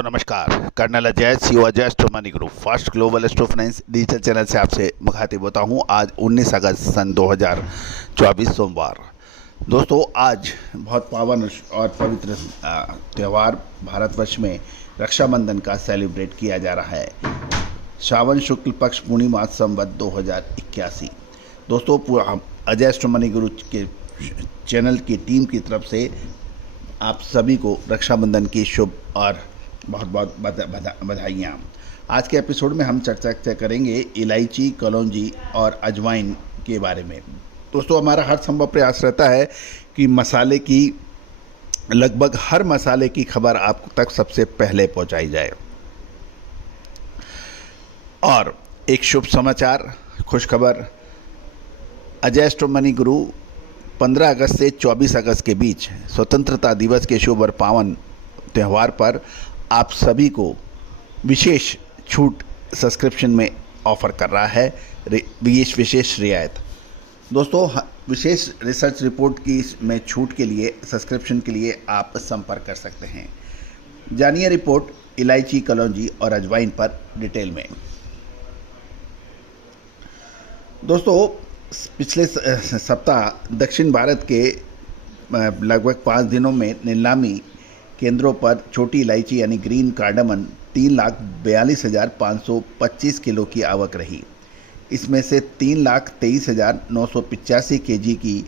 दोस्तों नमस्कार। Colonel Ajay CO Ajay astro money group first global astro finance digital channel से आपसे मुखातिब होता हूं। आज 19 अगस्त सन 2024 सोमवार। दोस्तों आज बहुत पावन और पवित्र त्यौहार भारतवर्ष में रक्षाबंधन का सेलिब्रेट किया जा रहा है। श्रावण शुक्ल पक्ष पूर्णिमा संवत 2081। दोस्तों अजय एस्ट्रो मनी ग्रुप के चैनल की टीम की तरफ से आप सभी को रक्षाबंधन की शुभ और बहुत बहुत बधाइयाँ। आज के एपिसोड में हम चर्चा करेंगे इलायची, कलौंजी और अजवाइन के बारे में। दोस्तों हमारा हर संभव प्रयास रहता है कि मसाले की लगभग हर मसाले की खबर आप तक सबसे पहले पहुंचाई जाए। और एक शुभ समाचार, खुशखबर, अजय एस्ट्रो मनी गुरु 15 अगस्त से 24 अगस्त के बीच स्वतंत्रता दिवस के शुभ और पावन त्यौहार पर आप सभी को विशेष छूट सब्सक्रिप्शन में ऑफ़र कर रहा है, विशेष रियायत। दोस्तों विशेष रिसर्च रिपोर्ट की में छूट के लिए सब्सक्रिप्शन के लिए आप संपर्क कर सकते हैं। जानिए रिपोर्ट इलायची, कलौंजी और अजवाइन पर डिटेल में। दोस्तों पिछले सप्ताह दक्षिण भारत के लगभग 5 दिनों में नीलामी केंद्रों पर छोटी इलायची यानी ग्रीन कार्डामन 3,42,525 किलो की आवक रही। इसमें से 3,23,985 केजी की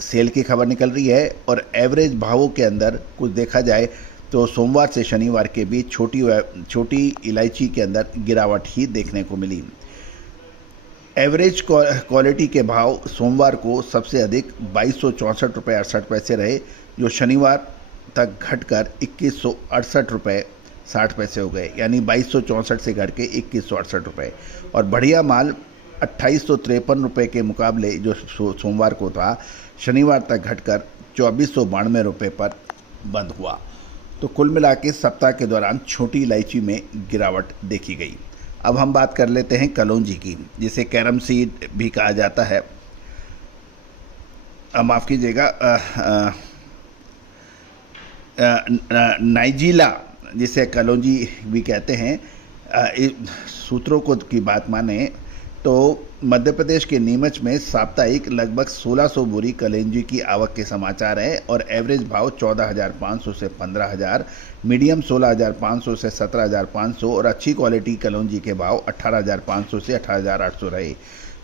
सेल की खबर निकल रही है। और एवरेज भावों के अंदर कुछ देखा जाए तो सोमवार से शनिवार के बीच छोटी इलायची के अंदर गिरावट ही देखने को मिली। एवरेज क्वालिटी के भाव सोमवार को सबसे अधिक 2264 रुपये 68 पैसे रहे, जो शनिवार तक घटकर 2168 रुपये 60 पैसे हो गए, यानी 2264 से घट के 2168 रुपये। और बढ़िया माल 2853 रुपये के मुकाबले जो सोमवार को था, शनिवार तक घटकर 2492 रुपये पर बंद हुआ। तो कुल मिला के सप्ताह के दौरान छोटी इलायची में गिरावट देखी गई। अब हम बात कर लेते हैं कलौंजी की, जिसे कैरम सीड भी कहा जाता है। माफ़ कीजिएगा, नाइजीला जिसे कलौंजी भी कहते हैं। सूत्रों को की बात माने तो मध्य प्रदेश के नीमच में साप्ताहिक लगभग 1600 बोरी कलौंजी की आवक के समाचार हैं। और एवरेज भाव 14,500 से 15,000, मीडियम 16,500 से 17,500 और अच्छी क्वालिटी कलौंजी के भाव 18,500 से 18,800 रहे।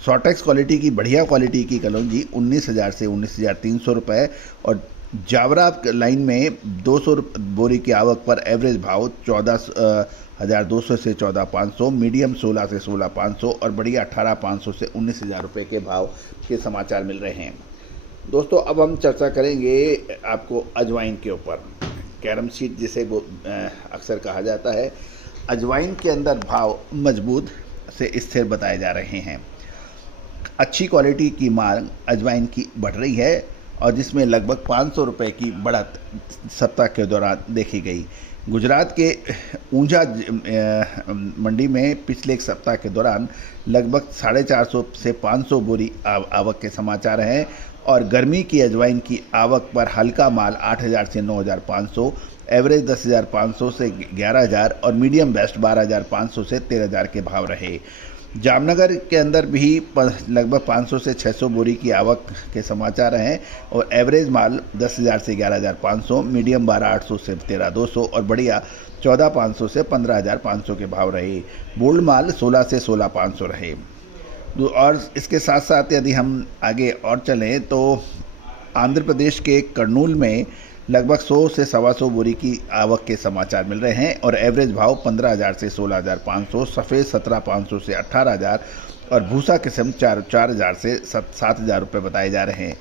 शॉर्टेक्स क्वालिटी की बढ़िया क्वालिटी की कलौंजी 19,000 से 19,300 रुपये और जावरा लाइन में 200 बोरी की आवक पर एवरेज भाव 14,200 से 14,500, मीडियम 16 से 16,500 और बढ़िया 18,500 से 19,000 रुपये के भाव के समाचार मिल रहे हैं। दोस्तों अब हम चर्चा करेंगे आपको अजवाइन के ऊपर, कैरम सीड जिसे वो अक्सर कहा जाता है। अजवाइन के अंदर भाव मजबूत से स्थिर बताए जा रहे हैं। अच्छी क्वालिटी की मांग अजवाइन की बढ़ रही है और जिसमें लगभग 500 रुपये की बढ़त सप्ताह के दौरान देखी गई। गुजरात के ऊंझा मंडी में पिछले एक सप्ताह के दौरान लगभग 450 से 500 बोरी आवक के समाचार हैं। और गर्मी की अजवाइन की आवक पर हल्का माल 8,000 से 9,500, एवरेज 10,500 से 11,000 और मीडियम बेस्ट 12,500 से 13,000 के भाव रहे। जामनगर के अंदर भी लगभग 500 से 600 बोरी की आवक के समाचार हैं और एवरेज माल 10,000 से 11,500, मीडियम 12,800 से 13,200 और बढ़िया 14,500 से 15,500 के भाव रहे। बोल्ड माल 16 से 16,500 रहे। और इसके साथ साथ यदि हम आगे और चलें तो आंध्र प्रदेश के कर्नूल में लगभग 100 से 125 बोरी की आवक के समाचार मिल रहे हैं और एवरेज भाव 15,000 से 16,500, सफ़ेद 17,500 से 18,000 और भूसा किस्म 4,000 से 7,000 रुपये बताए जा रहे हैं।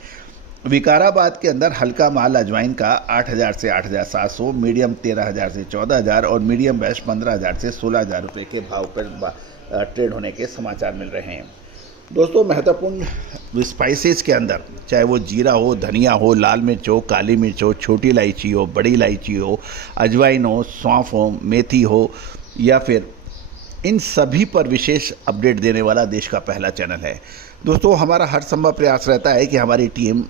विकाराबाद के अंदर हल्का माल अजवाइन का 8,000 से 8,700, मीडियम 13,000 से 14,000 और मीडियम बेस्ट 15,000 से 16,000 रुपये के भाव पर ट्रेड होने के समाचार मिल रहे हैं। दोस्तों महत्वपूर्ण स्पाइसेस के अंदर चाहे वो जीरा हो, धनिया हो, लाल मिर्च हो, काली मिर्च हो, छोटी इलायची हो, बड़ी इलायची हो, अजवाइन हो, सौंफ हो, मेथी हो या फिर इन सभी पर विशेष अपडेट देने वाला देश का पहला चैनल है। दोस्तों हमारा हर संभव प्रयास रहता है कि हमारी टीम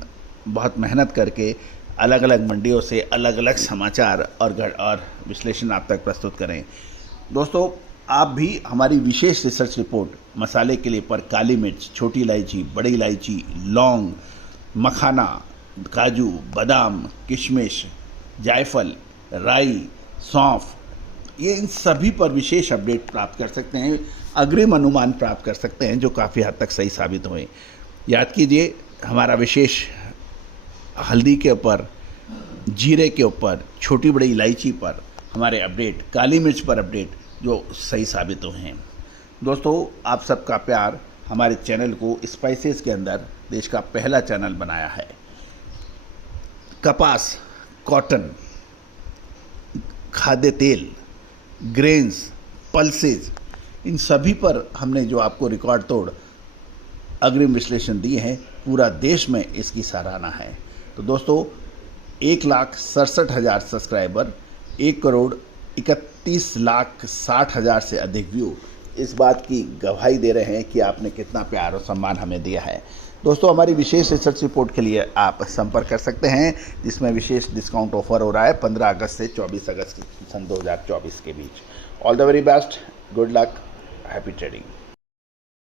बहुत मेहनत करके अलग अलग मंडियों से अलग अलग समाचार और विश्लेषण आप तक प्रस्तुत करें। दोस्तों, आप भी हमारी विशेष रिसर्च रिपोर्ट मसाले के लिए पर काली मिर्च, छोटी इलायची, बड़ी इलायची, लौंग, मखाना, काजू, बादाम, किशमिश, जायफल, राई, सौंफ, ये इन सभी पर विशेष अपडेट प्राप्त कर सकते हैं, अग्रिम अनुमान प्राप्त कर सकते हैं जो काफ़ी हद तक सही साबित हुए। याद कीजिए, हमारा विशेष हल्दी के ऊपर, जीरे के ऊपर, छोटी बड़ी इलायची पर हमारे अपडेट, काली मिर्च पर अपडेट जो सही साबित हुए हैं। दोस्तों, आप सबका प्यार हमारे चैनल को स्पाइसेस के अंदर देश का पहला चैनल बनाया है। कपास, कॉटन, खाद्य तेल, ग्रेन्स, पल्सेस, इन सभी पर हमने जो आपको रिकॉर्ड तोड़ अग्रिम विश्लेषण दिए हैं, पूरा देश में इसकी सराहना है। तो दोस्तों, 1,67,000 सब्सक्राइबर, 1,31,60,000 से अधिक व्यू इस बात की गवाही दे रहे हैं कि आपने कितना प्यार और सम्मान हमें दिया है। दोस्तों, हमारी विशेष रिसर्च रिपोर्ट के लिए आप संपर्क कर सकते हैं, जिसमें विशेष डिस्काउंट ऑफर हो रहा है 15 अगस्त से 24 अगस्त सन 2024 के बीच। All the very best, good luck, happy trading.